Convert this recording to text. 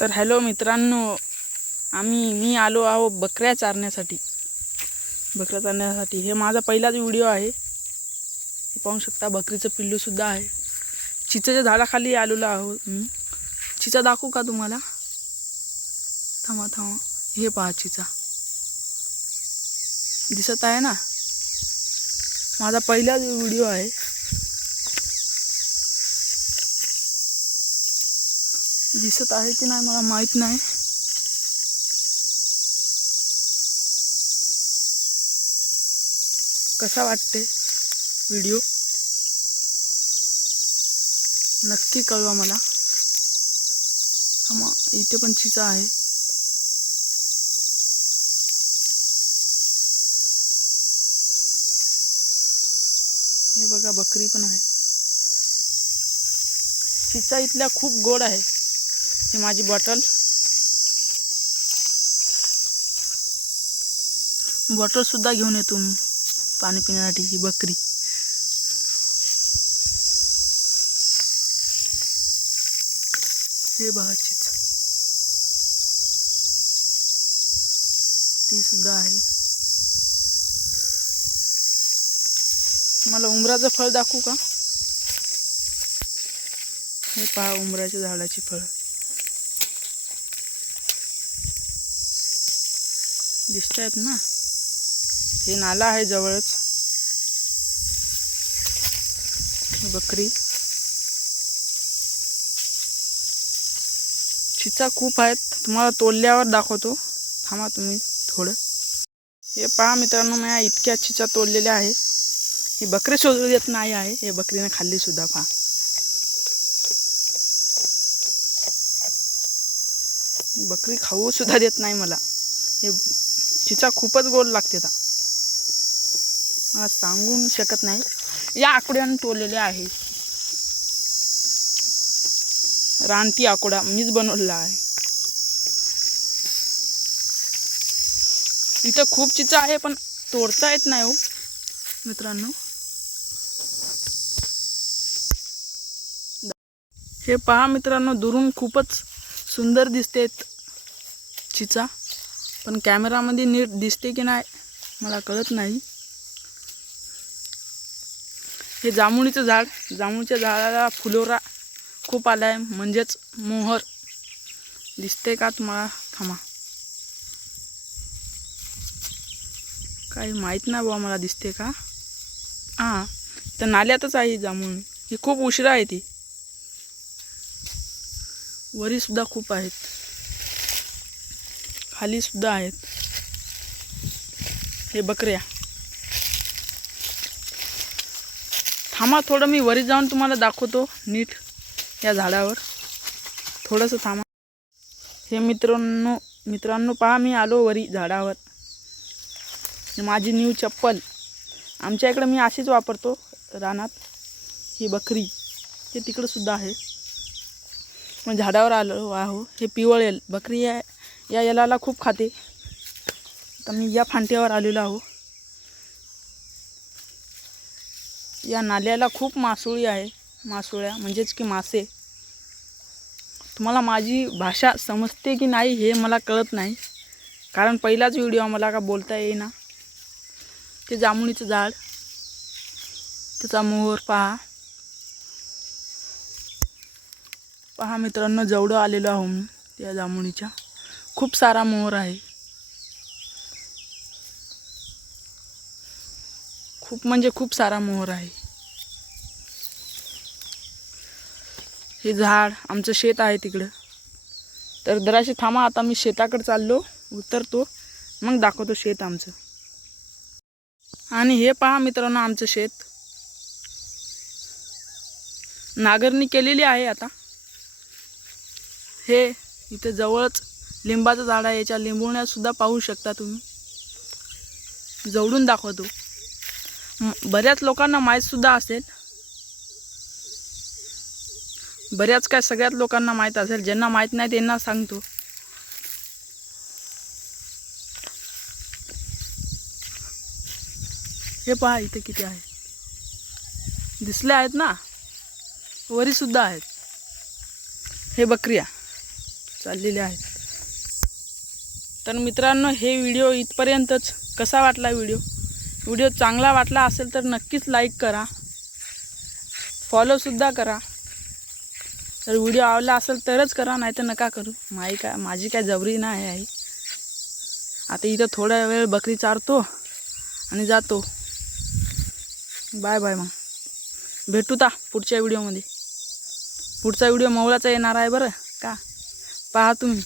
तर हॅलो मित्रांनो, मी आलो आहो बकऱ्या चारण्यासाठी. हे माझा पहिलाच व्हिडिओ आहे. हे पाहू शकता, बकरीचं पिल्लू सुद्धा आहे. चिचेच्या झाडाखाली आलेलो आहो. चिचा दाखवू का तुम्हाला? थांबा. हे पहा, चिचा दिसत आहे ना? माझा पहिलाच व्हिडिओ आहे. दिसत आहे की नाही मला माहित नाही. कसा वाटते व्हिडिओ नक्की कळवा मला. इथे पण चिचा आहे. हे बघा, बकरी पण आहे. चिचा इथल्या खूप गोड आहे. हे माझी बॉटल सुद्धा घेऊन येतो मी पाणी पिण्यासाठी. ही बकरी हे बघा, चिचा ती सुद्धा आहे. मला उंबराचं फळ दाखवू का? हे पहा, उंबराच्या झाडाची फळ दिसत आहेत ना? हे नाला आहे जवळच. बकरी, चिचा खूप आहेत. तुम्हाला तोडल्यावर दाखवतो. थांबा तुम्ही थोडं. हे पहा मित्रांनो, मी इतक्या चिचा तोडलेल्या आहे. ही बकरी शोधू देत नाही आहे. हे बकरीने खाल्ली सुद्धा. पहा, बकरी खाऊ सुद्धा देत नाही मला. हे चिचा खूपच गोड लागते. मला सांगून शकत नाही. या आकड्याने तोडलेले आहे. रानटी आकोडा मीच बनवलेला आहे. इथं खूप चिचा आहे पण तोडता येत नाही हो मित्रांनो. हे पहा मित्रांनो, दुरून खूपच सुंदर दिसते चिचा, पण कॅमेरामध्ये नीट दिसते की नाही मला कळत नाही. हे जामुळीचं झाड. जामुळीच्या झाडाला फुलोरा खूप आला आहे, म्हणजेच मोहर. दिसते का तुम्हाला? थांबा, काही माहीत नाही बाबा मला. दिसते का? हां, तर नाल्यातच आहे जामुळी. ही खूप उशिरा आहे. ती वरी सुद्धा खूप आहेत, खाली सुद्धा आहेत. हे बकऱ्या. थांबा थोडं, मी वरी जाऊन तुम्हाला दाखवतो नीट या झाडावर. थोडंसं थांबा. हे मित्रांनो पहा, मी आलो वरी झाडावर. माझी न्यू चप्पल. आमच्या इकडे मी अशीच वापरतो रानात. ही बकरी ते तिकडं सुद्धा आहे. मग झाडावर आलो आहो. हे पिवळ येल बकरी आहे. या येलाला खूप खाते. तर मी या फांट्यावर आलेलो आहो. या नाल्याला खूप मासोळी आहे. मासोळ्या म्हणजेच की मासे. तुम्हाला माझी भाषा समजते की नाही हे मला कळत नाही, कारण पहिलाच व्हिडिओ मला का बोलता येईना. ते जामुळीचं झाड, त्याचा मोहर पहा मित्रांनो, जवळ आलेलो आहो मी त्या जामुळीच्या. खूप सारा मोहर आहे. खूप म्हणजे खूप सारा मोहर आहे. हे झाड आमचं शेत आहे तिकडं. तर जराशी थांबा, आता मी शेताकडे चाललो, उतरतो, मग दाखवतो शेत आमचं. आणि हे पहा मित्रांनो, आमचं शेत. नांगरणी केलेली आहे आता. हे इथे जवळच लिंबाचं झाड आहे. याच्या लिंबोण्या सुद्धा पाहू शकता तुम्ही. जवळून दाखवतो. बऱ्याच लोकांना माहीत सुद्धा असेल. बऱ्याच काय सगळ्याच लोकांना माहीत असेल. ज्यांना माहीत नाही त्यांना सांगतो. हे पहा इथे किती आहे. दिसले आहेत ना? वरी सुद्धा आहेत. हे बकऱ्या. चाललेले आहेत. तर मित्रांनो, हे व्हिडिओ इथपर्यंतच. कसा वाटला व्हिडिओ चांगला वाटला असेल तर नक्कीच लाईक करा, फॉलोसुद्धा करा. तर व्हिडिओ आवडला असेल तरच करा, नाही तर नका करू. माझी काय जबरी नाही आहे. आता इथं थोडा वेळ बकरी चारतो आणि जातो. Bye bye. मग भेटू पुढच्या व्हिडिओमध्ये. पुढचा व्हिडिओ मौलाचा येणार आहे बरं का, पहा तुम्ही.